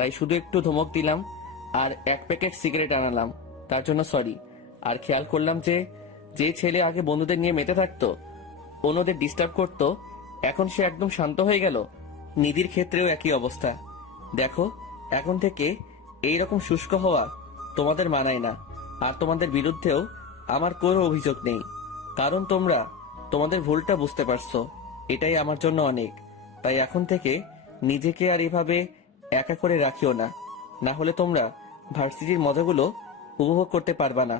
তাই শুধু একটু ধমক দিলাম আর 1 প্যাকেট সিগারেট আনালাম, তার জন্য সরি। আর খেয়াল করলাম যে যে ছেলে আগে বন্ধুদের নিয়ে মেতে থাকতো, অন্যদের ডিস্টার্ব করতো, এখন সে একদম শান্ত হয়ে গেল। নিধির ক্ষেত্রেও একই অবস্থা। দেখো, এখন থেকে এইরকম শুষ্ক হওয়া তোমাদের মানায় না। আর তোমাদের বিরুদ্ধেও আমার কোনো অভিযোগ নেই, কারণ তোমরা তোমাদের ভুলটা বুঝতে পারছো। এটাই আমার জন্য অনেক। তাই এখন থেকে নিজেকে আর এভাবে একা করে রাখিও না, না হলে তোমরা ভার্সিটির মজাগুলো উপভোগ করতে পারবা না।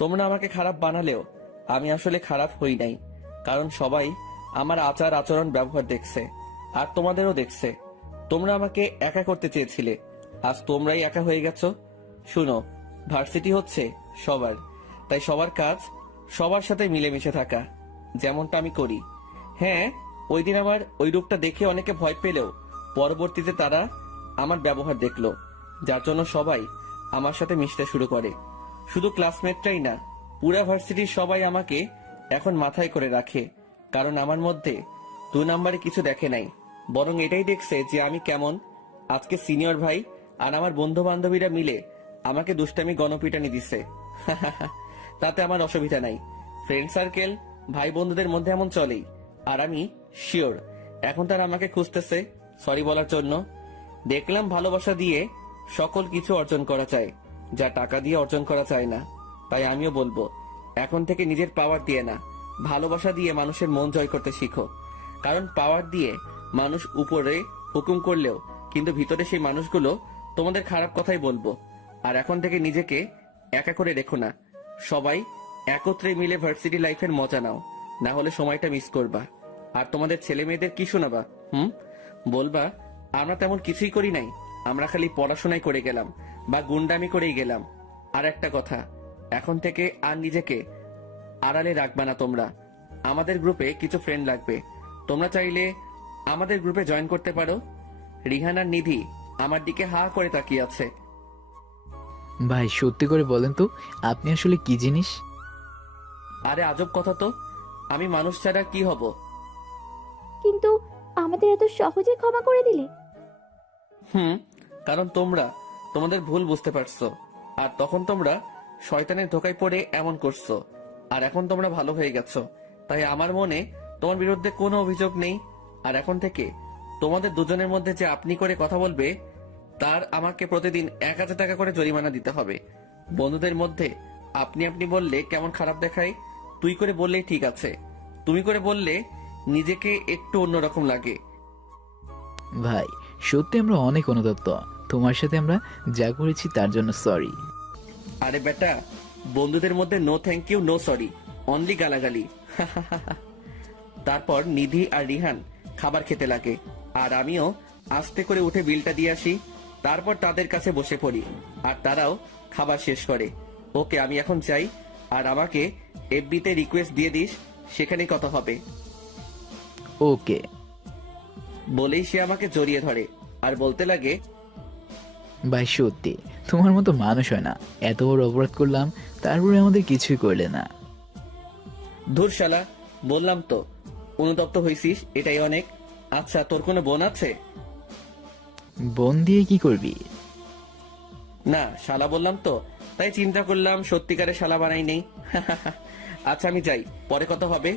তোমরা আমাকে খারাপ বানালেও আমি আসলে খারাপ হই নাই, কারণ সবাই আমার আচার আচরণ ব্যবহার দেখছে, আর তোমাদেরও দেখছে। তোমরা আমাকে একা করতে চেয়েছিলে, আজ তোমরাই একা হয়ে গেছো। শুনো, ভার্সিটি হচ্ছে সবার, তাই সবার কাজ সবার সাথে মিলেমিশে থাকা, যেমনটা আমি করি। হ্যাঁ, ওই দিন আমার ওই রূপটা দেখে অনেকে ভয় পেলেও পরবর্তীতে তারা আমার ব্যবহার দেখলো, যার জন্য সবাই আমার সাথে মিশতে শুরু করে। শুধু ক্লাসমেটরাই না, পুরা ভার্সিটির সবাই আমাকে এখন মাথায় করে রাখে, কারণ আমার মধ্যে 2 নম্বরে কিছু দেখে নাই, বরং এটাই দেখছে যে আমি কেমন। আজকে সিনিয়র ভাই আর আমার বন্ধু বান্ধবীরা মিলে আমাকে দুষ্টামি গণপিটানি দিছে। তাতে আমার অসুবিধা নাই। ফ্রেন্ড সার্কেল, ভাই বন্ধুদের মধ্যে এমন চলেই। আর আমি শিওর এখন তারা আমাকে খুঁজতেছে সরি বলার জন্য। দেখলাম ভালোবাসা দিয়ে সকল কিছু অর্জন করা যায়, যা টাকা দিয়ে অর্জন করা যায় না। তাই আমিও বলবো, এখন থেকে নিজের পাওয়ার দিয়ে না, ভালোবাসা দিয়ে মানুষের মন জয় করতে শিখো। কারণ পাওয়ার দিয়ে মানুষ উপরে হুকুম করলেও কিন্তু ভিতরে সেই মানুষগুলো তোমাদের খারাপ কথাই বলবো। আর এখন থেকে নিজেকে একা করে রেখো না, সবাই একত্রে মিলে ভার্সিটি লাইফের মজা নাও, না হলে সময়টা মিস করবা। আর তোমাদের ছেলে মেয়েদের কি শোনাবা? বলবা আমরা তেমন কিছুই করি নাই, আমরা খালি পড়াশোনায় করে গেলাম বা গুন্ডামি করেই গেলাম। আর একটা কথা, এখন থেকে আর নিজেকে আড়ালে রাখবা না তোমরা। আমাদের গ্রুপে কিছু ফ্রেন্ড লাগবে, তোমরা চাইলে আমাদের গ্রুপে জয়েন করতে পারো। রিহানার নিধি আমার দিকে হা করে তাকিয়ে আছে। ভাই সত্যি করে বলেন তো, আপনি আসলে কি জিনিস? আরে আজব কথা তো, আমি মানুষ ছাড়া কি হব? কিন্তু আমাদের এত সহজে ক্ষমা করে দিলে? কারণ তোমরা তোমাদের ভুল বুঝতে পারছো, আর তখন তোমরা শয়তানের ধোকায় পড়ে এমন করছো, আর এখন তোমরা ভালো হয়ে গেছো। তাই আমার মনে তোমার বিরুদ্ধে কোনো অভিযোগ নেই। আর এখন থেকে তোমাদের দুজনের মধ্যে যে আপনি করে কথা বলবে, তার আমাকে প্রতিদিন 1000 টাকা করে জরিমানা দিতে হবে। বন্ধুদের মধ্যে আপনি আপনি বললে কেমন খারাপ দেখায়, তুই করে বললেই ঠিক আছে, তুমি করে বললে নিজেকে একটু অন্যরকম লাগে। ভাই সত্যি আমরা অনেক অনুতপ্ত, তোমার সাথে আমরা যা করেছি তার জন্য সরি। আরে বেটা, বন্ধুদের মধ্যে no thank you, no sorry, only গালাগালি। তারপর নিধি আর রিহান খাবার খেতে লাগে, আর আমিও আস্তে করে উঠে বিলটা দিয়ে আসি। তারপর তাদের কাছে বসে পড়ি, আর তারাও খাবার শেষ করে। ওকে, আমি এখন যাই, আর আমাকে এফবিতে রিকোয়েস্ট দিয়ে দিস, সেখানেই কথা হবে। ওকে। বলেই সে আমাকে জড়িয়ে ধরে আর বলতে লাগে, ভাই সত্যি তোমার মতো মানুষ হয় না, এত বড় অপরাধ করলাম তারপরে আমাদের কিছুই করলে না। ধুর শালা, বললাম তো অনুতপ্ত হইছিস, এটাই অনেক। আচ্ছা, তোর কোনো বোন আছে? বোন দিয়ে কি করবি? না, শালা বললাম তো, তাই চিন্তা করলাম সত্যিকারের শালা বানাই নেই। আচ্ছা আমি যাই, পরে কথা হবে।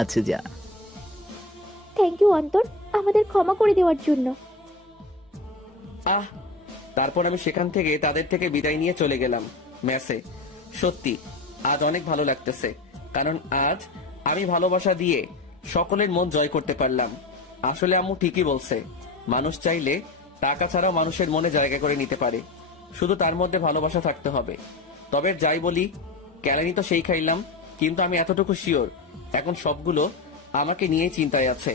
আচ্ছা যা। থ্যাংক ইউ অন্তর, আমাদের ক্ষমা করে দেওয়ার জন্য। আহ, তারপর আমি সেখান থেকে তাদের থেকে বিদায় নিয়ে চলে গেলাম মেসে। সত্যি আজ অনেক ভালো লাগতেছে, কারণ আজ আমি ভালোবাসা দিয়ে সকলের মন জয় করতে পারলাম। আসলে আম্মু ঠিকই বলছে, মানুষ চাইলে টাকা ছাড়াও মানুষের মনে জায়গা করে নিতে পারে, শুধু তার মধ্যে ভালোবাসা থাকতে হবে। তবে যাই বলি, ক্যালানি তো সেই খাইলাম, কিন্তু আমি এতটুকু শিওর এখন সবগুলো আমাকে নিয়ে চিন্তায় আছে।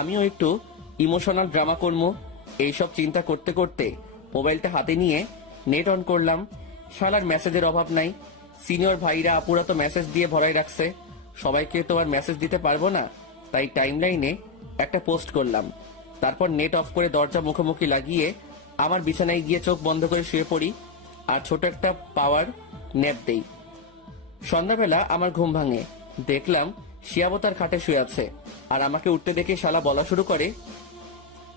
আমিও একটু ইমোশনাল ড্রামা করবো। এইসব চিন্তা করতে করতে মোবাইলটা হাতে নিয়ে নেট অন করলাম। শালার মেসেজের অভাব নাই, সিনিয়র ভাইরা আপুরা তো মেসেজ দিয়ে ভরাই রাখছে, সবাইকে তো আর মেসেজ দিতে পারবো না। তাই টাইমলাইনে একটা পোস্ট করলাম, তারপর নেট অফ করে দরজা মুখোমুখি লাগিয়ে আমার বিছানায় গিয়ে চোখ বন্ধ করে শুয়ে পড়ি, আর ছোট একটা পাওয়ার ন্যাপ দেই। সন্ধ্যাবেলা আমার ঘুম ভাঙে, দেখলাম শিয়াবতার খাটে শুয়ে আছে, আর আমাকে উঠতে দেখে শালা বলা শুরু করে,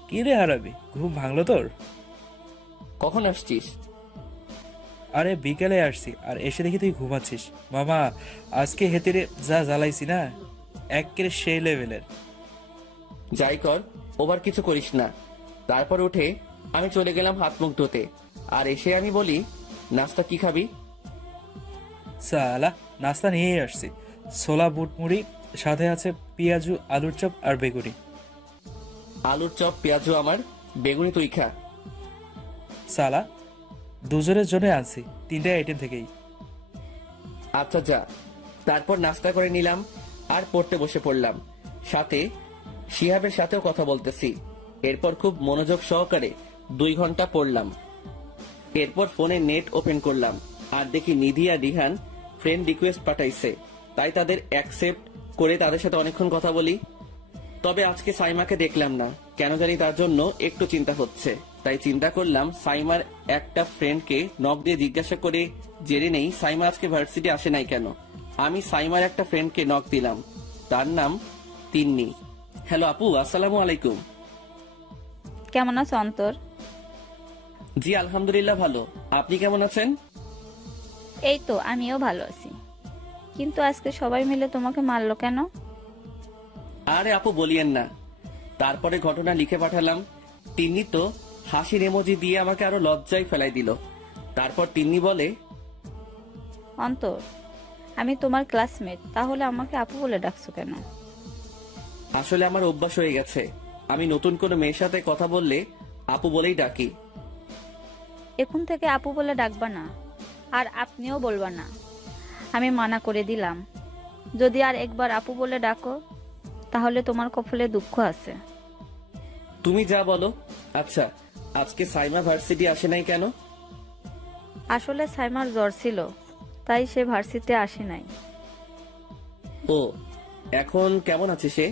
কি রে হারাবি, ঘুম ভাঙলো তোর? কখন আসছিস? আরে বিকেলে আসছি, আর এসে দেখি তুই ঘুমাচ্ছিস। মামা, আজকে হেতেরে যা জ্বালাইছি না, একের সেই লেভেলের। যাই কর, ওভার কিছু করিস না। তারপর উঠে আমি চলে গেলাম হাত মুখ ধুতে। আর এসে আমি বলি, নাস্তা কি খাবি? সালা, নাস্তা নিয়েই আসছি। ছোলা বুট মুড়ি, সাথে আছে পেঁয়াজু, আলুর চপ আর বেগুনি। আলুর চপ পেঁয়াজু আমার, বেগুনি তুই খা। সালা, দুজনের জন্য আনছি, 3টা আইটেম থেকেই। আচ্ছা যা। তারপর নাস্তা করে নিলাম আর পড়তে বসে পড়লাম। সাথে শিহাবের সাথেও কথা বলতেছি। এরপর খুব মনোযোগ সহকারে 2 ঘন্টা পড়লাম। এরপর ফোনে নেট ওপেন করলাম আর দেখি নিধি আর রিহান ফ্রেন্ড রিকোয়েস্ট পাঠাইছে। তাই তাদের অ্যাকসেপ্ট করে তাদের সাথে অনেকক্ষণ কথা বলি। তবে আজকে সাইমাকে দেখলাম না, কেন জানি তার জন্য একটু চিন্তা হচ্ছে। তাই চিন্তা করলাম সাইমার একটা ফ্রেন্ডকে নক দিয়ে জিজ্ঞাসা করে জেনে নেই সাইমা আজকে ভার্সিটি আসে নাই কেন। আমি সাইমার একটা ফ্রেন্ডকে নক দিলাম, তার নাম তিন্নি। হ্যালো আপু, আসসালামু আলাইকুম। কেমন আছো অন্তর? জি আলহামদুলিল্লাহ ভালো, আপনি কেমন আছেন? এই তো আমিও ভালো আছি, কিন্তু আজকে সবাই মিলে তোমাকে মারলো কেন? আরে আপু বলিয়েন না। তারপরে ঘটনা লিখে পাঠালাম। তিন্নি তো হাসির এমোজি দিয়ে আমাকে আরো লজ্জায় ফেলাই দিল। তারপর তিন্নি বলে, অন্তর, আমি তোমার ক্লাসমেট, তাহলে আমাকে আপু বলে ডাকছো কেন? আসলে আমার অভ্যাস হয়ে গেছে, আমি নতুন কোনো মেয়ের সাথে কথা বললে আপু বলেই ডাকি। এখন থেকে আপু বলে ডাকবা না, আর আপনিও বলবা না। আমি মানা করে দিলাম, যদি আর একবার আপু বলে ডাকো তাহলে তোমার কপালে দুঃখ আছে। তুমি যা বলো। আচ্ছা, আজকে সাইমা ভার্সিটি আসে নাই কেন? আসলে সাইমার জ্বর ছিল, তাই সে ভার্সিটিতে আসে নাই। ও, এখন কেমন আছে সে?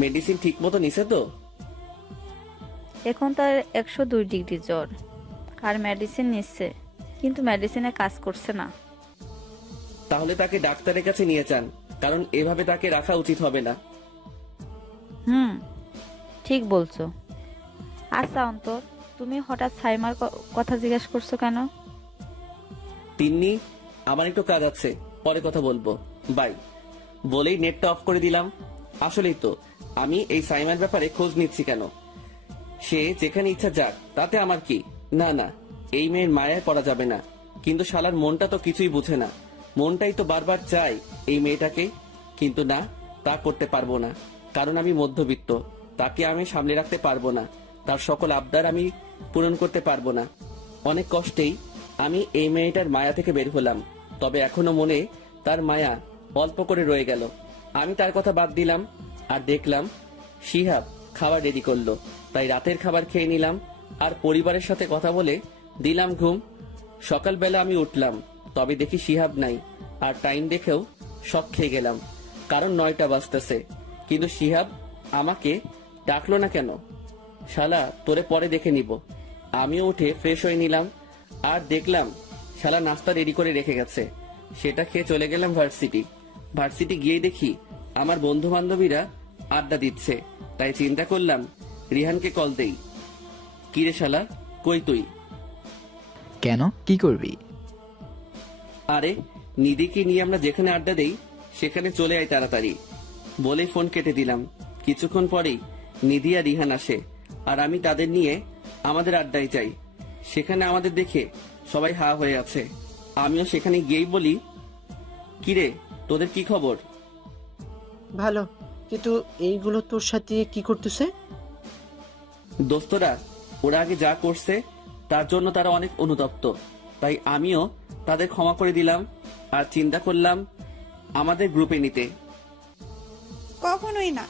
মেডিসিন ঠিক মতো নিছে তো? এখন তার 102 ডিগ্রি জ্বর, আর মেডিসিন নিচ্ছে, কিন্তু মেডিসিনে কাজ করছে না। তাহলে তাকে ডাক্তারের কাছে নিয়ে যান, কারণ এভাবে তাকে রাখা উচিত হবে না। ঠিক বলছো। আচ্ছা অন্তর, তুমি হঠাৎ সাইমার কথা জিজ্ঞেস করছো কেন? তিন্নি, আমার একটু কাজ আছে, পরে কথা বলবো, বাই বলেই নেটটা অফ করে দিলাম। আসলেই তো, আমি এই সাইমার ব্যাপারে খোঁজ নিচ্ছি কেন? সে যেখানে ইচ্ছা যাক, তাতে আমার কি? না না, এই মেয়ের মায়ায় পড়া যাবে না। কিন্তু শালার মনটা তো কিছুই বুঝে না। মনটাই তো বারবার চাই এই মেয়েটাকে, কিন্তু না, তা করতে পারবো না। কারণ আমি মধ্যবিত্ত, তাকে আমি সামলে রাখতে পারবো না। তার সকল আবদার আমি পূরণ করতে পারবো না। অনেক কষ্টেই আমি এই মেয়েটার মায়া থেকে বের হলাম, তবে এখনো মনে তার মায়া অল্প করে রয়ে গেল। আমি তার কথা বাদ দিলাম আর দেখলাম শিহাব খাবার রেডি করলো। তাই রাতের খাবার খেয়ে নিলাম আর পরিবারের সাথে কথা বলে দিলাম ঘুম। সকালবেলা আমি উঠলাম, তবে দেখি শিহাব নাই। আর টাইম দেখেও শক খেয়ে গেলাম, কারণ 9টা বাজতেছে। কিন্তু শিহাব আমাকে ডাকলো না কেন? শালা, তোরে পরে দেখে নিব। আমিও উঠে ফ্রেশ হয়ে নিলাম আর দেখলাম শালা নাস্তা রেডি করে রেখে গেছে। সেটা খেয়ে চলে গেলাম ভার্সিটি গিয়েই দেখি আমার বন্ধু বান্ধবীরা আড্ডা দিচ্ছে। তাই চিন্তা করলাম রিহানকে কল দেই। কিরে শালা, কই তুই? কেন, কি করবি? আরে নিধিকে নিয়ে আমরা যেখানে আড্ডা দেই সেখানে চলে আয় তাড়াতাড়ি বলে ফোন কেটে দিলাম। কিছুক্ষণ পরেই নিধি আর রিহান আসে আর আমি তাদের নিয়ে আমাদের আড্ডায় যাই। সেখানে আমাদের দেখে সবাই হা হয়ে আছে। আমিও সেখানে গিয়েই বলি, কিরে তোদের কি খবর? ভালো, কিন্তু এইগুলো তোর সাথে কি করতেছে? দোস্তরা, ওরা আগে যা করছে তার জন্য তারা অনেক অনুতপ্ত, তাই আমিও তাদের ক্ষমা করে দিলাম আর চিন্তা করলাম আমাদের গ্রুপে নিতে। কখনোই না।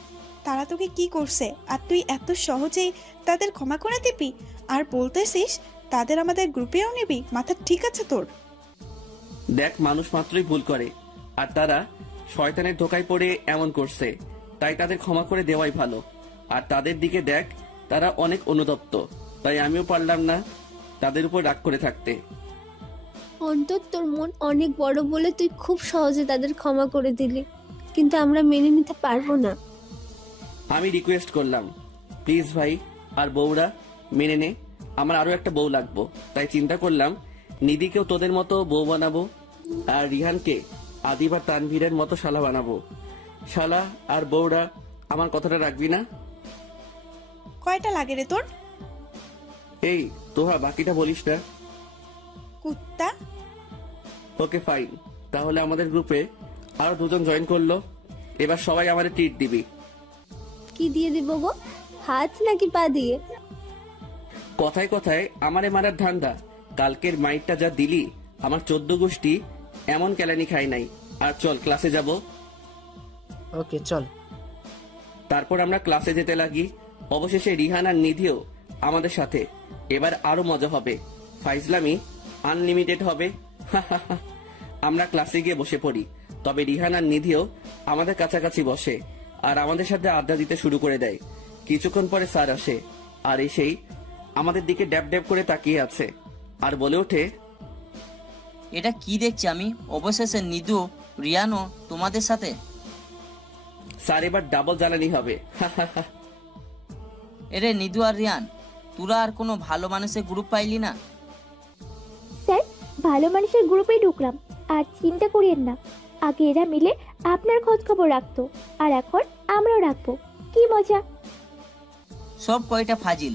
তারা তোকে কি করছে আর তুই এত সহজেই তাদের ক্ষমা করে দিবি? আর বলতেছিস তাদের আমাদের গ্রুপেও নিবি? মাথা ঠিক আছে তোর? দেখ, মানুষ মাত্রই ভুল করে, আর তারা শয়তানের ধোকায় পড়ে এমন করছে। তাই তাদের ক্ষমা করে দেওয়াই ভালো। আর তাদের দিকে দেখ, তারা অনেক অনুতপ্ত, তাই আমিও পারলাম না তাদের উপর রাগ করে থাকতে। অন্তর, তোর মন অনেক বড় বলে তুই খুব সহজে তাদের ক্ষমা করে দিলি, কিন্তু আমরা মেনে নিতে পারবো না। আমি রিকোয়েস্ট করলাম, প্লিজ ভাই আর বউরা মেনে নে। আমার আরো একটা বউ লাগবো, তাই চিন্তা করলাম নিধিকেও তোদের মতো বউ বানাবো, আর রিহানকে আদিব আর তানভীরের মতো শালা বানাবো। শালা আর বউরা আমার কথাটা রাখবি না? কয়টা লাগে রে তোর? এই তোহা বাকিটা বলিস না। কুত্তা। ওকে ফাইন, তাহলে আমাদের গ্রুপে আরো 2 জন জয়েন করলো। এবার সবাই আমাদের ট্রিট দিবি। কি দিয়ে দিব গো? হাত নাকি পা দিয়ে? কথায় কথায় আমারে মারার ধান্দা। কালকের মাইটটা যা দিলি, আমার 14 গোষ্ঠী এমন কেলানি খাই নাই। আর চল ক্লাসে যাব। ওকে চল। তারপর আমরা ক্লাসে যেতে লাগি। অবশেষে রিহান আর নিধিও আমাদের সাথে। এবার আরো মজা হবে, ফাইজলামি আনলিমিটেড হবে। আমরা ক্লাসে গিয়ে বসে পড়ি, তবে রিহান আর নিধিও আমাদের কাছাকাছি বসে আর আমাদের সাথে আড্ডা দিতে শুরু করে দেয়। কিছুক্ষণ পরে স্যার আসে, আর এসেই আমাদের দিকে ড্যাব ড্যাব করে তাকিয়ে আছে আর বলে ওঠে, এটা কি দেখছি আমি? অবশেষে নিদু রিয়ানো তোমাদের সাথে। স্যার এবার ডাবল জ্বালানি হবে। এরে নিদু আর রিয়ান, তোরা আর কোনো ভালো মানুষের গ্রুপ পাইলি না? স্যার, ভালো মানুষের গ্রুপেই ঢুকলাম। আর চিন্তা করিয়েন না, আগে এরা মিলে আপনার খোঁজ খবর রাখতো, আর এখন আমরাও রাখবো। কি মজা! সব কয়টা ফাজিল।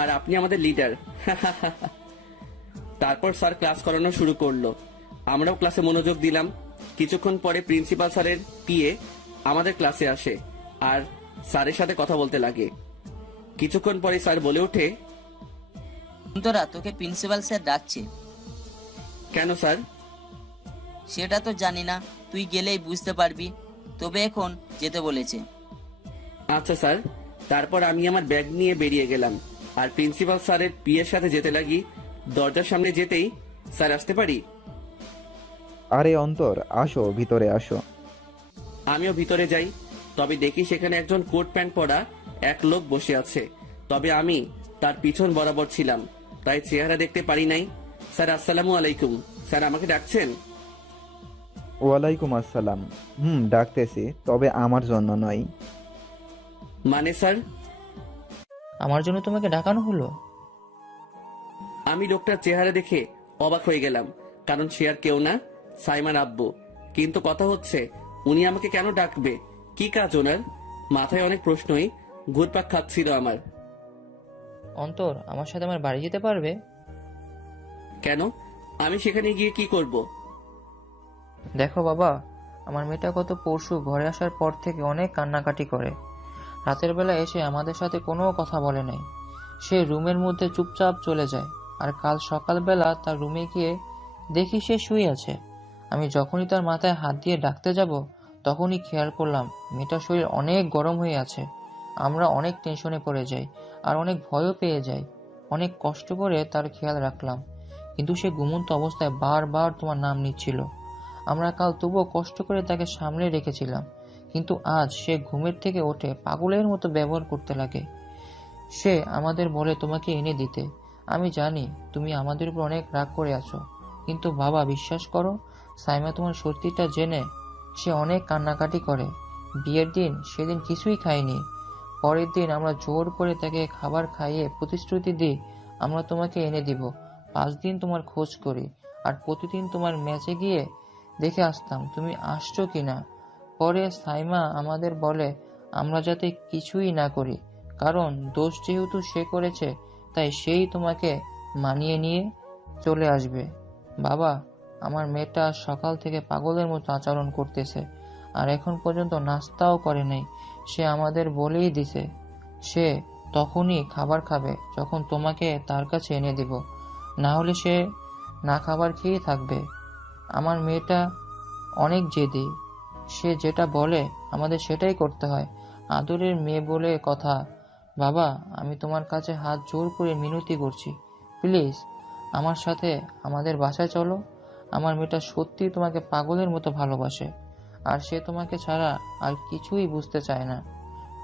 আর আপনি আমাদের লিডার। তারপর স্যার ক্লাস করানো শুরু করলো। আমরাও ক্লাসে মনোযোগ দিলাম। কিছুক্ষণ পরে প্রিন্সিপাল স্যারের পিএ আমাদের ক্লাসে আসে আর স্যারের সাথে কথা বলতে লাগে। কিছুক্ষণ পরে স্যার বলে ওঠে, তোরা তোকে প্রিন্সিপাল স্যার ডাকছে। কেন স্যার? সেটা তো জানি না, তুই গেলেই বুঝতে পারবি। তবে এখন যেতে বলেছে। আচ্ছা স্যার। তারপর আমি আমার ব্যাগ নিয়ে বেরিয়ে গেলাম আর প্রিন্সিপাল স্যারের পিএর সাথে যেতে লাগি। দরজার সামনে যেতেই, স্যার আসতে পারি? আরে অন্তর, আসো, ভিতরে আসো। আমিও ভিতরে যাই, তবে দেখি সেখানে একজন কোট প্যান্ট পরা এক লোক বসে আছে। তবে আমি তার পিছন বরাবর ছিলাম, তাই চেহারা দেখতে পারি নাই। স্যার আসসালামু আলাইকুম। স্যার আমাকে ডাকছেন? ওয়ালাইকুম আসসালাম। ডাকতেছি, তবে আমার জন্য নয়। মানে স্যার? আমার জন্য তোমাকে ডাকানো হলো? আমি লোকটার চেহারা দেখে অবাক হয়ে গেলাম, কারণ সে আর কেউ না, সাইমার আব্বু। কিন্তু কথা হচ্ছে, উনি আমাকে কেন ডাকবে? কি কাজ ওনার? মাথায় অনেক প্রশ্নই ঘুরপাক খাচ্ছিল আমার। অন্তর, আমার সাথে আমার বাড়ি যেতে পারবে? কেন? আমি সেখানে গিয়ে কি করব? দেখো বাবা, আমার মেয়েটা গত পরশু ঘরে আসার পর থেকে অনেক কান্নাকাটি করে। রাতের বেলা এসে আমাদের সাথে কোনো কথা বলে নাই। সে রুমের মধ্যে চুপচাপ চলে যায়, আর কাল সকালবেলা তার রুমে গিয়ে দেখি সে শুয়ে আছে। আমি যখনই তার মাথায় হাত দিয়ে ডাকতে যাব, তখনই খেয়াল করলাম মেয়েটার শরীর অনেক গরম হয়ে আছে। আমরা অনেক টেনশনে পড়ে যাই আর অনেক ভয়ও পেয়ে যাই। অনেক কষ্ট করে তার খেয়াল রাখলাম, কিন্তু সে ঘুমন্ত অবস্থায় বারবার তোমার নাম নিচ্ছিল। আমরা কাল তবুও কষ্ট করে তাকে সামলে রেখেছিলাম, কিন্তু আজ সে ঘুমের থেকে ওঠে পাগলের মতো ব্যবহার করতে লাগে। সে আমাদের বলে তোমাকে এনে দিতে। আমি জানি তুমি আমাদের উপর অনেক রাগ করে আছো, কিন্তু বাবা বিশ্বাস করো, সাইমা তোমার সত্যিটা জেনে সে অনেক কান্নাকাটি করে। বিয়ের দিন সেদিন কিছুই খায়নি। পরের দিন আমরা জোর করে তাকে খাবার খাইয়ে প্রতিশ্রুতি দিই আমরা তোমাকে এনে দিব। 5 দিন তোমার খোঁজ করি, আর প্রতিদিন তোমার ম্যাচে গিয়ে দেখে আসতাম তুমি আসছো কিনা। পরে সাইমা আমাদের বলে আমরা যাতে কিছুই না করি, কারণ দোষ যেহেতু সে করেছে, তাই সেই তোমাকে মানিয়ে নিয়ে চলে আসবে। বাবা, আমার মেয়েটা সকাল থেকে পাগলের মতো আচরণ করতেছে, আর এখন পর্যন্ত নাস্তাও করে নাই। সে আমাদের বলেই দিছে সে তখনই খাবার খাবে যখন তোমাকে তার কাছে এনে দিব, না হলে সে না খাবার খেয়েই থাকবে। আমার মেয়েটা অনেক জেদি, সে যেটা বলে আমাদের সেটাই করতে হয়। আদরের মেয়ে বলে কথা। বাবা, আমি তোমার কাছে হাত জোর করে মিনতি করছি, প্লিজ আমার সাথে আমাদের বাসায় চলো। আমার মেয়েটা সত্যি তোমাকে পাগলের মতো ভালোবাসে, আর সে তোমাকে ছাড়া আর কিছুই বুঝতে চায় না।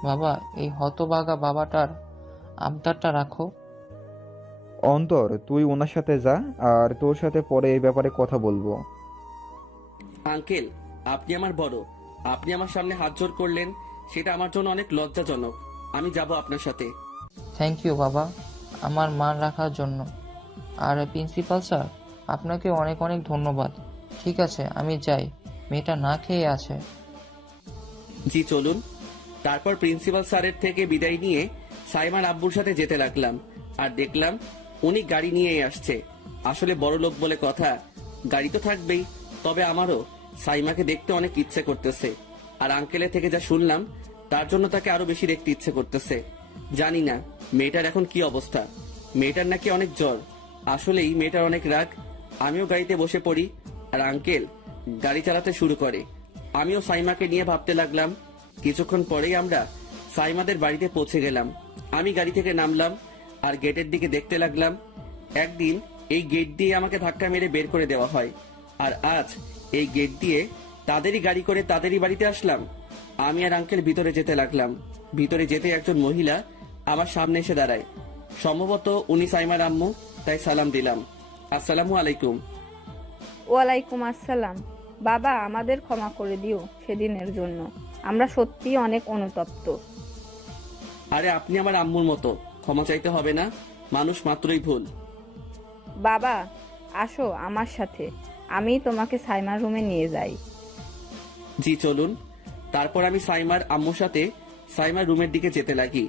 বাবা, এই হতভাগা বাবাটার আবদারটা রাখো। অন্তর, তুই ওনার সাথে যা, আর তোর সাথে পরে এই ব্যাপারে কথা বলবো। আঙ্কেল, আপনি আমার বড়, আপনি আমার সামনে হাত জোর করলেন, সেটা আমার জন্য অনেক লজ্জাজনক। আমি যাব আপনার সাথে। থ্যাংক ইউ বাবা, আমার মান রাখার জন্য। আর প্রিন্সিপাল স্যার, আপনাকে অনেক অনেক ধন্যবাদ। ঠিক আছে, আমি যাই, মেয়েটা না খেয়ে আছে। জি চলুন। তারপর প্রিন্সিপাল স্যারের থেকে বিদায় নিয়ে সাইমার আব্বুর সাথে যেতে লাগলাম, আর দেখলাম উনি গাড়ি নিয়েই আসছে। আসলে বড় লোক বলে কথা, গাড়ি তো থাকবেই। তবে আমারও সাইমাকে দেখতে অনেক ইচ্ছে করতেছে, আর আঙ্কেলের থেকে যা শুনলাম তার জন্য তাকে আরো বেশি দেখতে ইচ্ছে করতেছে। জানি না মেয়েটার এখন কি অবস্থা। মেয়েটার নাকি অনেক জ্বর। আসলেই মেয়েটার অনেক রাগ। আমিও গাড়িতে বসে পড়ি, আর আঙ্কেল গাড়ি চালাতে শুরু করে। আমিও সাইমাকে নিয়ে ভাবতে লাগলাম। কিছুক্ষণ পরেই আমরা সাইমাদের বাড়িতে পৌঁছে গেলাম। আমি গাড়ি থেকে নামলাম আর গেটের দিকে দেখতে লাগলাম। একদিন এই গেট দিয়ে আমাকে ধাক্কা মেরে বের করে দেওয়া হয়, আর আজ এই গেট দিয়ে তাদেরই গাড়ি করে তাদেরই বাড়িতে আসলাম। আমি আর আঙ্কেল ভিতরে যেতে লাগলাম। ভিতরে যেতে একজন মহিলা আমার সামনে এসে দাঁড়ায়। সম্ভবত উনি সাইমার আম্মু, তাই সালাম দিলাম। আসসালামু আলাইকুম। ওয়ালাইকুম আসসালাম। বাবা, আমাদের ক্ষমা করে দিও সেদিনের জন্য। আমরা সত্যিই অনেক অনুতপ্ত। আরে আপনি আমার আম্মুর মতো, ক্ষমা চাইতে হবে না, মানুষ মাত্রই ভুল। বাবা, আসো আমার সাথে, আমি তোমাকে সাইমার রুমে নিয়ে যাই। জি চলুন। তারপর আমি সাইমার আম্মুর সাথে সাইমার রুমের দিকে যেতে লাগি।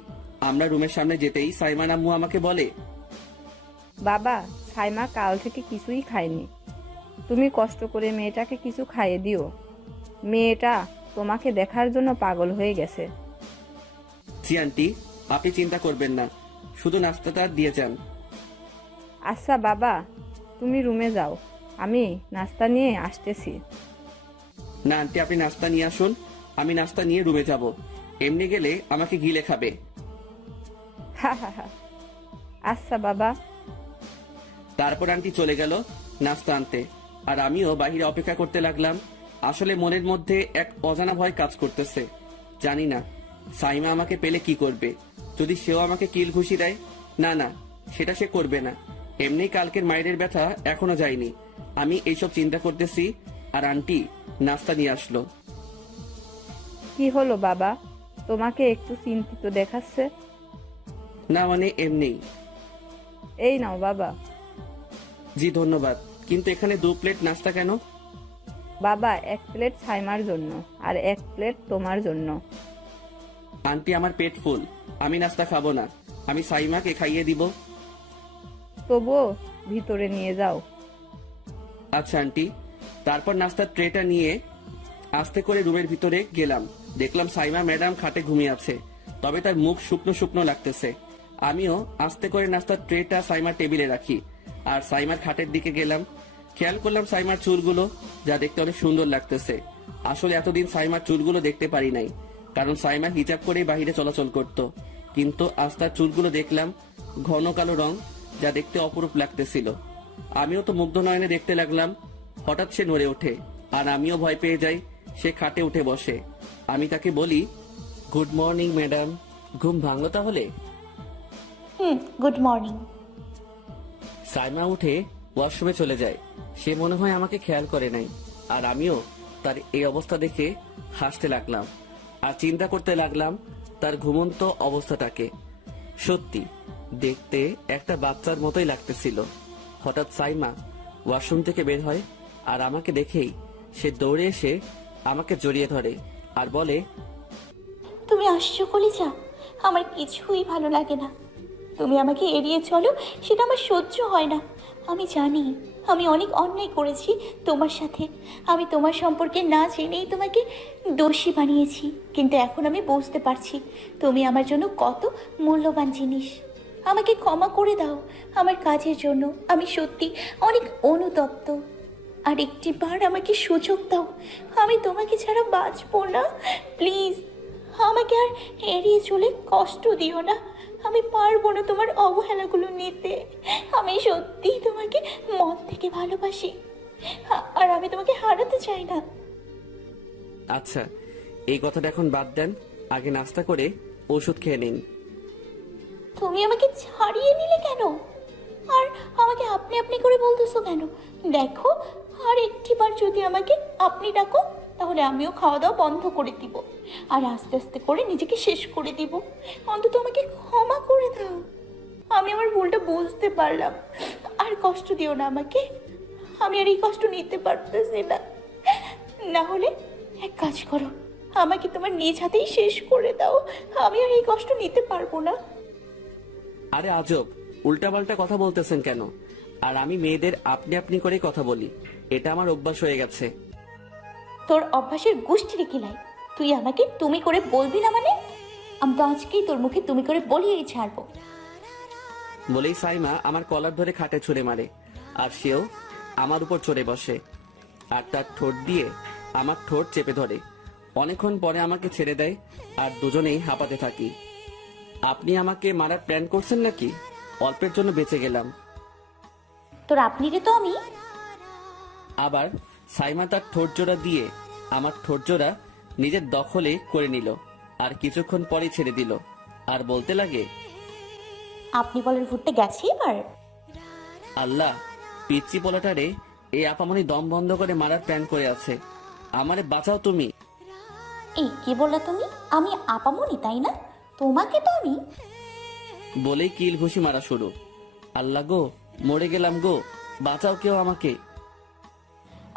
আমরা রুমের সামনে যেতেই সাইমার আম্মু আমাকে বলে, বাবা, সাইমা কাল থেকে কিছুই খায়নি। তুমি কষ্ট করে মেয়েটাকে কিছু খাইয়ে দিও। মেয়েটা তোমাকে দেখার জন্য পাগল হয়ে গেছে। জি আন্টি, আপনি চিন্তা করবেন না, শুধু নাস্তাটা দিয়ে যান। আচ্ছা বাবা, তুমি রুমে যাও, আমি নাস্তা নিয়ে আসতেছি। না আন্টি, আপনি নাস্তা নিয়ে আসুন, আমি নাস্তা নিয়ে রুমে যাব। এমনি গেলে আমাকে গিলে খাবে। হা হা হা। আচ্ছা বাবা। তারপর আন্টি চলে গেল নাস্তা আনতে, আর আমিও বাইরে অপেক্ষা করতে লাগলাম। আসলে মনের মধ্যে এক অজানা ভয় কাজ করতেছে। জানি না সাইমা আমাকে পেলে কি করবে। যদি সেও আমাকে কিল ঘুষি দেয়, না না, সেটা সে করবে না। এমনি কালকের মায়ের ব্যথা এখনো যায়নি। আমি এইসব চিন্তা করতেছি, আর আন্টি নাস্তা নিয়ে আসলো। কি হলো বাবা, তোমাকে একটু চিন্তিত দেখাচ্ছে। না মানে এমনি। এই নাও বাবা। জি ধন্যবাদ, কিন্তু এখানে 2 প্লেট নাস্তা কেন? বাবা, 1 প্লেট সাইমার জন্য আর 1 প্লেট তোমার জন্য। আন্টি আমার পেট ফুল, আমি নাস্তা খাবো না, আমি সাইমাকে খাইয়ে দিব। তবুও ভিতরে নিয়ে যাও। আচ্ছা আন্টি। তারপর নাস্তার ট্রেটা নিয়ে আস্তে করে রুমের ভিতরে গেলাম। দেখলাম সাইমা ম্যাডাম খাটে ঘুমিয়ে আছে, তবে তার মুখ শুকনো শুকনো লাগতেছে। আমিও আস্তে করে নাস্তার ট্রেটা সাইমার টেবিলে রাখি, আর সাইমার খাটের দিকে গেলাম। খেয়াল করলাম সাইমার চুলগুলো, যা দেখতে অনেক সুন্দর লাগতেছে। আসলে এতদিন সাইমার চুলগুলো দেখতে পারি নাই, কারণ সাইমা হিজাব করে বাইরে চলাচল করত। কিন্তু আজ তার চুলগুলো দেখলাম ঘন কালো রং, যা দেখতে অপরূপ লাগতেছিল। আমিও তো মুগ্ধ নয়নে দেখতে লাগলাম। হঠাৎ সে নড়ে ওঠে, আর আমিও ভয় পেয়ে যাই। সে খাটে উঠে বসে। আমি তাকে বলি, গুড মর্নিং ম্যাডাম। ঘুম ভাঙলো তাহলে? Good morning. সাইমা উঠে ওয়াশরুমে চলে যায়। সে মনে হয় আমাকে খেয়াল করে নাই, আর আমিও তার এই অবস্থা দেখে হাসতে লাগলাম, আর চিন্তা করতে লাগলাম তার ঘুমন্ত অবস্থাটাকে। সত্যি দেখতে একটা বাচ্চার মতোই লাগতেছিল। হঠাৎ সাইমা ওয়াশরুম থেকে বের হয়, আর আমাকে দেখেই সে দৌড়ে এসে আমাকে জড়িয়ে ধরে আর বলে, তুমি আসছো কলিজা, আমার কিছুই ভালো লাগে না। তুমি আমাকে এড়িয়ে চলো, সেটা আমার সহ্য হয় না। আমি জানি আমি অনেক অন্যায় করেছি তোমার সাথে। আমি তোমার সম্পর্কে না জেনেই তোমাকে দোষী বানিয়েছি, কিন্তু এখন আমি বুঝতে পারছি তুমি আমার জন্য কত মূল্যবান জিনিস। আমাকে ক্ষমা করে দাও আমার কাজের জন্য। আমি সত্যি অনেক অনুতপ্ত। আর একটিবার আমাকে সুযোগ দাও, আমি তোমাকে ছাড়া বাঁচবো না। প্লিজ আমাকে আর এড়িয়ে চলে কষ্ট দিও না। আমি পারবো না তোমার অবহেলাগুলো নিতে। আমি সত্যি তোমাকে মন থেকে ভালোবাসি, আর আমি তোমাকে হারাতে চাই না। আচ্ছা, এই কথাটা এখন বাদ দেন, আগে নাস্তা করে ওষুধ খেয়ে নিন। তুমি আমাকে ছাড়িয়ে নিলে কেন? আর আমাকে আপনি আপনি করে বলতেছো কেন? দেখো, আর একটিবার যদি আমাকে আপনি ডাকো, তাহলে আমিও খাওয়া দাওয়া বন্ধ করে দিব। আর আস্তে আস্তে করে নিজেকে শেষ করে দিব। অন্তত আমাকে ক্ষমা করে দাও। আমি আমার ভুলটা বুঝতে পারলাম। আর কষ্ট দিও না আমাকে, আমি আর এই কষ্ট নিতে পারতেছি না। না হলে এক কাজ করো, আমাকে তোমার নিজ হাতেই শেষ করে দাও। আমি আর এই কষ্ট নিতে পারবো না। আরে আজব, উল্টাপাল্টা কথা বলতেছেন কেন? আর আমি মেয়েদের আপনি আপনি করে কথা বলি, এটা আমার অভ্যাস হয়ে গেছে। তোর অভ্যাসের গোষ্ঠী রেখে লাই। তুই আমাকে তুমি করে বলবি না মানে? আমি তো আজকেই তোর মুখে তুমি করে বলিয়েই ছাড়বো। বলেই সাইমা আমার কলার ধরে খাটে ছুঁড়ে মারে, আর সেও আমার উপর চড়ে বসে আর তার ঠোঁট দিয়ে আমার ঠোঁট চেপে ধরে। অনেকক্ষণ পরে আমাকে ছেড়ে দেয় আর দুজনেই হাঁপাতে থাকি। আপনি আমাকে মারার প্ল্যান করছেন নাকি? অল্পের জন্য বেঁচে গেলাম। তোর আপনি রে তো আমি। আবার সাইমা তার ঠোঁট জোড়া দিয়ে আমার ঠোঁট জোড়া নিজের দখলে করে নিল আর কিছুক্ষণ পরে ছেড়ে দিল আর বলতে লাগে, আপনি বলের ফুটতে গেছে এবার। আল্লাহ, পিচ্চি পোলাটারে এই আপামনি দম বন্ধ করে মারার প্ল্যান করে আছে। আমারে বাঁচাও তুমি। এই কি বললা তুমি? আমি আপামনি তাই না? তোমাকে তো আমি। বলেই কিল ঘুষি মারা শুরু। আল্লাহ গো, মরে গেলাম গো, বাঁচাও কেউ আমাকে।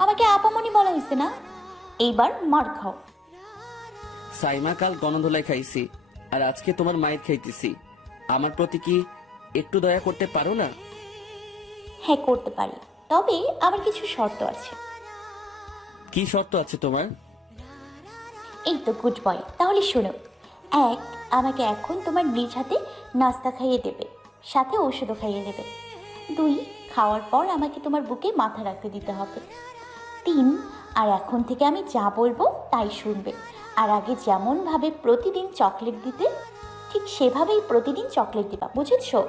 আমাকে আপামনি বলা হয়েছে না, এইবার মার খাও। সাইমা, কাল গণধোলাই খাইছি আর আজকে তোমার মায়ের খাইতেছি। আমার প্রতি কি একটু দয়া করতে পারো না? হ্যাঁ করতে পারি, তবে আমার কিছু শর্ত আছে। কি শর্ত আছে তোমার? এই তো গুড বয়, তাহলে শোনো। এক, আমাকে এখন তোমার নিজ হাতে নাস্তা খাইয়ে দেবে, সাথে ওষুধও খাইয়ে দেবে। দুই, খাওয়ার পর আমাকে তোমার বুকে মাথা রাখতে দিতে হবে। তিন, আর এখন থেকে আমি যা বলবো তাই শুনবে। আর আগে যেমনভাবে প্রতিদিন চকলেট দিতে, ঠিক সেভাবেই প্রতিদিন চকলেট দিবা, বুঝেছো?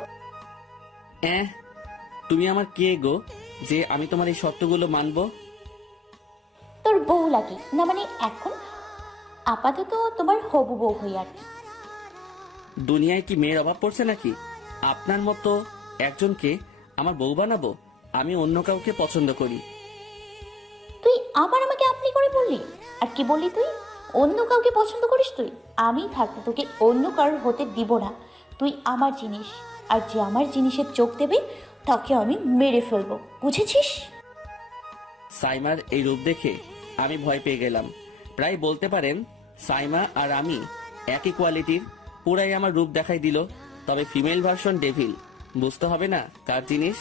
তুমি আমার কে গো যে আমি তোমার এই শর্তগুলো মানবো? তোর বউ লাগে না, মানে এখন আপাতত তোমার হবু বউ হই আর কি। দুনিয়ায় কি মেয়ের অভাব পড়ছে নাকি? আপনার মতো একজনকে আমার বউ বানাবো? আমি অন্য কাউকে পছন্দ করি। তুই আবার আমাকে আপনি করে বললি? আর কি বললি তুই? অন্য কাউকে পছন্দ করিস তুই? আমি থাকতে তোকে অন্য কারোর হতে দিব না। তুই আমার জিনিস, আর যে আমার জিনিসের চোখ দেবে তাকে আমি মেরে ফেলবো, বুঝেছিস? সাইমার এই রূপ দেখে আমি ভয় পেয়ে গেলাম। প্রায় বলতে পারেন সাইমা আর আমি একই কোয়ালিটির। পুরাই আমার রূপ দেখাই দিল, তবে ফিমেল ভার্সন ডেভিল। বুঝতে হবে না কার জিনিস।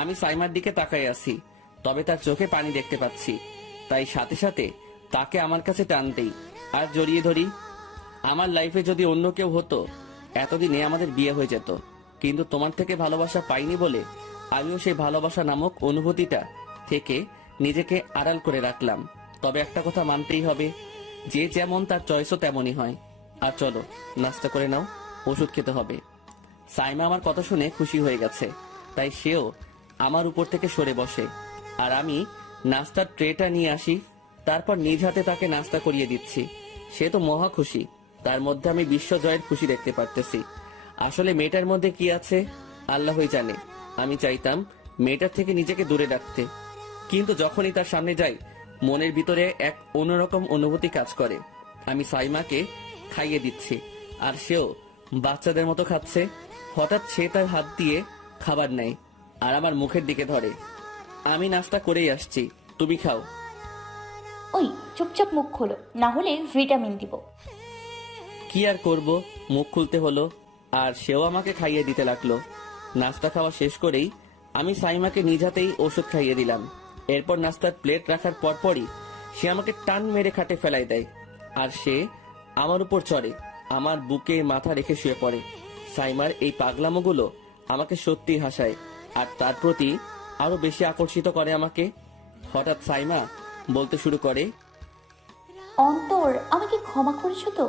আমি সাইমার দিকে তাকাই আছি, তবে তার চোখে পানি দেখতে পাচ্ছি। তাই সাথে সাথে তাকে আমার কাছে টান দেই আর জড়িয়ে ধরি। আমার লাইফে যদি অন্য কেউ হতো, এতদিনে আমাদের বিয়ে হয়ে যেত। কিন্তু তোমার থেকে ভালোবাসা পাইনি বলে আমিও সেই ভালোবাসা নামক অনুভূতিটা থেকে নিজেকে আড়াল করে রাখলাম। তবে একটা কথা মানতেই হবে, যে যেমন তার চয়েসও তেমনই হয়। আর চলো নাস্তা করে নাও, ওষুধ খেতে হবে। সাইমা আমার কথা শুনে খুশি হয়ে গেছে, তাই সেও আমার উপর থেকে সরে বসে আর আমি নাস্তার ট্রেটা নিয়ে আসি। তারপর নিজ হাতে তাকে নাস্তা করিয়ে দিচ্ছি। সে তো মহা খুশি। তার মধ্যে আমি বিশ্বজয়ের খুশি দেখতে পারতেছি। আসলে মেয়েটার মধ্যে কি আছে আল্লাহই জানে। আমি চাইতাম মেয়েটার থেকে নিজেকে দূরে রাখতে, কিন্তু যখনই তার সামনে যাই মনের ভিতরে এক অন্যরকম অনুভূতি কাজ করে। আমি সাইমাকে খাইয়ে দিচ্ছি আর সেও বাচ্চাদের মতো খাচ্ছে। হঠাৎ সে তার হাত দিয়ে খাবার নেয় আর আমার মুখের দিকে ধরে। আমি নাস্তা করেই আসছি, তুমি খাও। ওই চুপচাপ মুখ খোলো, না হলে ভিটামিন দিব। কি আর করব, মুখ খুলতে হলো আর সেও আমাকে খাইয়ে দিতে লাগলো। নাস্তা খাওয়া শেষ করেই আমি সাইমাকে নিজ হাতেই ওষুধ খাইয়ে দিলাম। এরপর নাস্তার প্লেট রাখার পরপরই সে আমাকে টান মেরে খাটে ফেলাই দেয় আর সে আমার উপর চড়ে আমার বুকে মাথা রেখে শুয়ে পড়ে। সাইমার এই পাগলামোগুলো আমাকে সত্যি হাসায় আর তার প্রতি আরো বেশি আকর্ষিত করে আমাকে। হঠাৎ সাইমা বলতে শুরু করে, অন্তর, আমাকে ক্ষমা করেছো তো?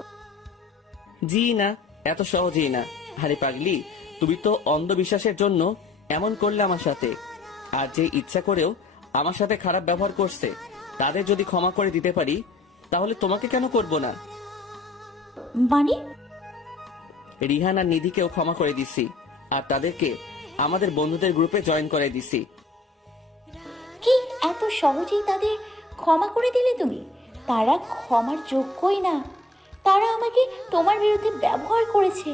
জি না, এত সহজেই না। আরে পাগলি, তুমি তো অন্ধবিশ্বাসের জন্য এমন করলে আমার সাথে। আর যে ইচ্ছা করেও আমার সাথে খারাপ ব্যবহার করছে তাদের যদি ক্ষমা করে দিতে পারি, তাহলে তোমাকে কেন করব না? মানে? রিহান আর নিধিকেও ক্ষমা করে দিছি আর তাদেরকে আমাদের বন্ধুদের গ্রুপে জয়েন করে দিছি। কি এত সহজেই তাদের ক্ষমা করে দিলে তুমি? তারা ক্ষমার যোগ্যই না। তারা আমাকে তোমার বিরুদ্ধে ব্যবহার করেছে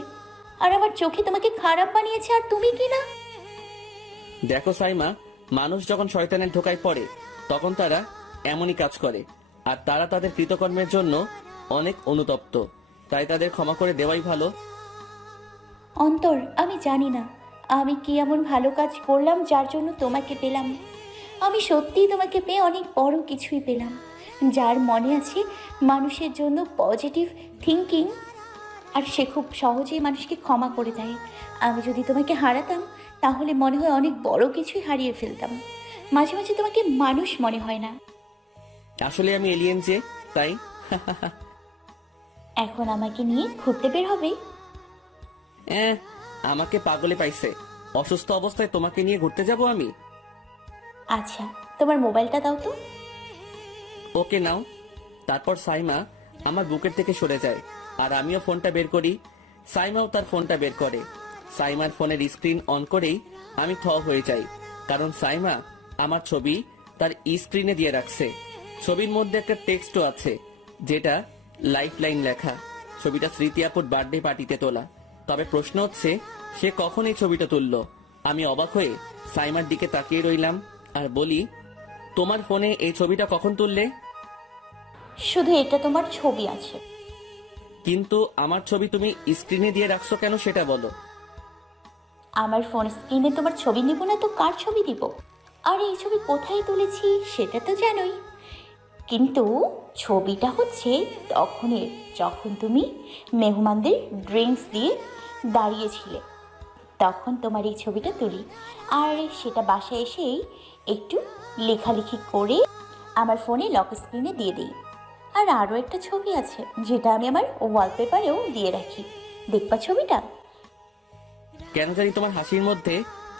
আর আমার চোখে তোমাকে খারাপ বানিয়েছে, আর তুমি কি না? দেখো সাইমা, মানুষ যখন শয়তানের ধোকায় পড়ে তখন তারা এমনই কাজ করে, আর তারা তাদের কৃতকর্মের জন্য অনেক অনুতপ্ত, তাই তাদের ক্ষমা করে দেওয়াই ভালো। অন্তর, আমি জানি না আমি কি এমন ভালো কাজ করলাম যার জন্য তোমাকে পেলাম। আমি সত্যিই তোমাকে পেয়ে অনেক বড় কিছুই পেলাম। যার মনে আছে মানুষের জন্য পজিটিভ থিঙ্কিং, আর সে খুব সহজেই মানুষকে ক্ষমা করে দেয়। আমি যদি তোমাকে হারাতাম তাহলে মনে হয় অনেক বড় কিছুই হারিয়ে ফেলতাম। মাঝে মাঝে তোমাকে মানুষ মনে হয় না। আসলে আমি এলিয়েন যে, তাই। এখন আমাকে নিয়ে ঘুরতে বের হবে? আমাকে পাগলে পাইছে। অসুস্থ অবস্থায় তোমাকে নিয়ে ঘুরতে যাব আমি? আচ্ছা, তোমার মোবাইলটা দাও তো। ওকে নাও। তারপর সাইমা আমার বুকের থেকে সরে যায়, আর আমিও ফোনটা বের করি। সাইমাও তার ফোনটা বের করে। সাইমার ফোনের স্ক্রিন অন করেই আমি থ হয়ে যাই, কারণ সাইমা আমার ছবি তার স্ক্রিনে দিয়ে রাখছে। ছবির মধ্যে একটা টেক্সটও আছে, যেটা লাইফ লাইন লেখা। ছবিটা স্মৃতি আপুর বার্থডে পার্টিতে তোলা। তবে প্রশ্ন হচ্ছে, সে কখন এই ছবিটা তুললো? আমি অবাক হয়ে সাইমার দিকে তাকিয়ে রইলাম আর বলি, তোমার ফোনে এই ছবিটা কখন তুললে? শুধু এটা তোমার ছবি আছে। কিন্তু আমার ছবি তুমি স্ক্রিনে দিয়ে রাখছো কেন সেটা বলো। আমার ফোন স্ক্রিনে তোমার ছবি নিব না তো কার ছবি দিব? আর এই ছবি কোথায় তুলেছি সেটা তো জানোই। কিন্তু ছবিটা হচ্ছে তখনের, যখন তুমি মেহমানদের ড্রিঙ্কস দিয়ে দাঁড়িয়েছিলে, তখন তোমার এই ছবিটা তুলি। আর সেটা বাসায় এসেই একটু লেখালেখি করে আমার ফোনে লক স্ক্রিনে দিয়ে দিই। আর আরও একটা ছবি আছে যেটা আমি আমার ওয়ালপেপারেও দিয়ে রাখি, দেখবা ছবিটা? কেন জানি তোমার হাসির মধ্যে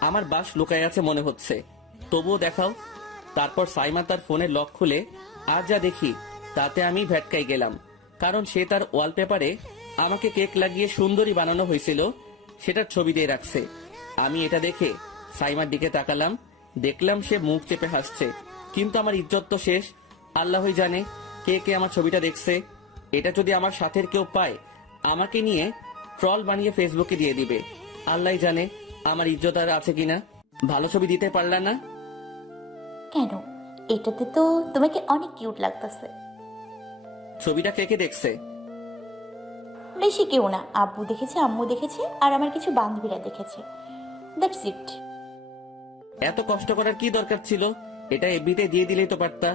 আমার বাস লুকায় আছে মনে হচ্ছে, তবুও দেখাও। তারপর সাইমা তার ফোনের লক খুলে আর যা দেখি তাতে আমি ভ্যাটকাই গেলাম, কারণ সে তার ওয়ালপেপারে আমাকে কেক লাগিয়ে সুন্দরী বানানো হয়েছিল সেটার ছবি দিয়ে রাখছে। আমি এটা দেখে সাইমার দিকে তাকালাম, দেখলাম সে মুখ চেপে হাসছে, কিন্তু আমার ইজ্জত তো শেষ। আল্লাহই জানে কে কে আমার ছবিটা দেখছে। এটা যদি আমার সাথের কেউ পায়, আমাকে নিয়ে ট্রল বানিয়ে ফেসবুকে দিয়ে দিবে। আল্লাহই জানে আমার ইজ্জত আর আছে কিনা। ভালো ছবি দিতে পারলা না কেন? এটাতে তো তোমাকে অনেক কিউট লাগতেছে। ছবিটা কে কে দেখছে? বেশি কেউ না, আব্বু দেখেছে, আম্মু দেখেছে, আর আমার কিছু বান্ধবীরা দেখেছে। That's it. এত কষ্ট করার কি দরকার ছিল? এটা এফবিতে দিয়ে দিলেই তো পারতা।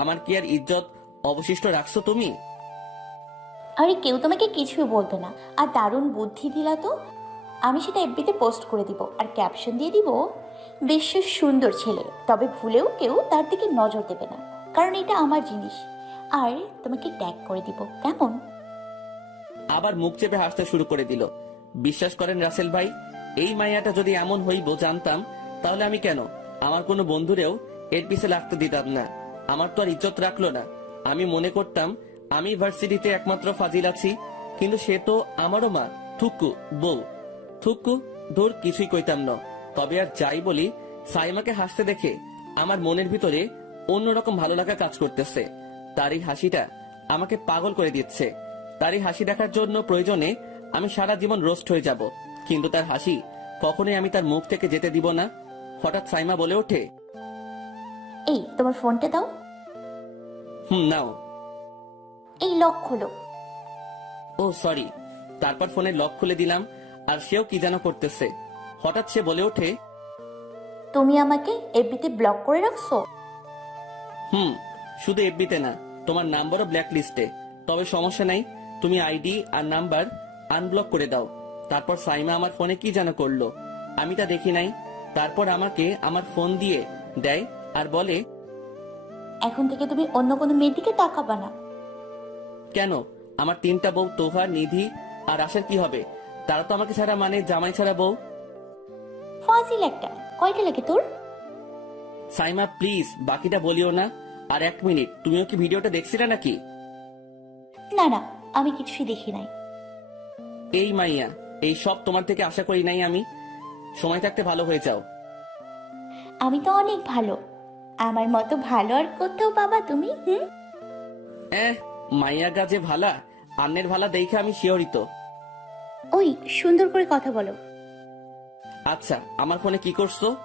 আমার কি আর ইজ্জত অবশিষ্ট রাখছো তুমি? আরে কেউ তোমাকে কিছুই বলবে না। আর দারুণ বুদ্ধি দিলা তো। আমি সেটা এফবিতে পোস্ট করে দিব, আর ক্যাপশন দিয়ে দিব, বিশ্বের সুন্দর ছেলে, তবে ভুলেও কেউ তার দিকে নজর দেবে না, কারণ এটা আমার জিনিস। আর তোমাকে ট্যাগ করে দিব, কেমন? আবার মুখ চেপে হাসতে শুরু করে দিল। বিশ্বাস করেন রাসেল ভাই, এই মাইয়াটা যদি এমন হইব জানতাম, তাহলে আমি কেন আমার কোনো বন্ধুরেও এর পিছে লাগতে দিতাম না। আমার তো আর ইজ্জত রাখলো না। আমি মনে করতাম আমি ভার্সিটিতে একমাত্র ফাজিল আছি, কিন্তু সে তো আমারও মা, থুকু বউ। থুকু ধর কিছুই কইতাম না। তবে আর যাই বলি, সাইমাকে হাসতে দেখে আমার মনের ভিতরে অন্যরকম ভালো লাগা কাজ করতেছে। তারই হাসিটা আমাকে পাগল করে দিচ্ছে। তারই হাসি দেখার জন্য প্রয়োজনে আমি সারা জীবন রোস্ট হয়ে যাব, কিন্তু তার হাসি কখনোই আমি তার মুখ থেকে যেতে দিব না। হঠাৎ সাইমা বলে ওঠে, এই তোমার ফোনটা দাও। নাও। এই লক খোলো। ও সরি। তারপর ফোনের লক খুলে দিলাম, আর সেও কি যেন করতেছে। হঠাৎ সে বলে ওঠে, তুমি আমাকে এফবিতে ব্লক করে রাখছো? শুধু এফবিতে না, তোমার নাম্বারও ব্ল্যাক লিস্টে। তবে সমস্যা নাই, তুমি আইডি আর নাম্বার আনব্লক করে দাও। তারপর সাইমা আমার ফোনে কি যেন করলো, আমি তা দেখি নাই। তারপর আমাকে আমার ফোন দিয়ে দেয় আর বলে, এখন থেকে তুমি অন্য কোনো মেয়ের দিকে তাকাবা না। কেন? আমার 3টা বউ, তোহা, নিধি আর আশার কি হবে? তারা তো আমাকে ছাড়া মানে জামাই ছাড়া বউ। ফাজিল একটা। কয়টা লাগে তোর? সাইমা প্লিজ বাকিটা বলিও না। আর 1 মিনিট, তুমিও কি ভিডিওটা দেখছিলে নাকি? না না, আমি কিছুই দেখি নাই। এই মাইয়া, এই সব তোমার থেকে আশা করি নাই আমি। সময় থাকতে ভালো হয়ে যাও। আমি তো অনেক ভালো। আমার মতো ভালো আর কোথাও পাবা তুমি? মাইয়া গাজে ভালা, আন্নের ভালা দেখে আমি শিহরিত। ওই সুন্দর করে কথা বলো। আচ্ছা, আমার ফোনে কি করছো?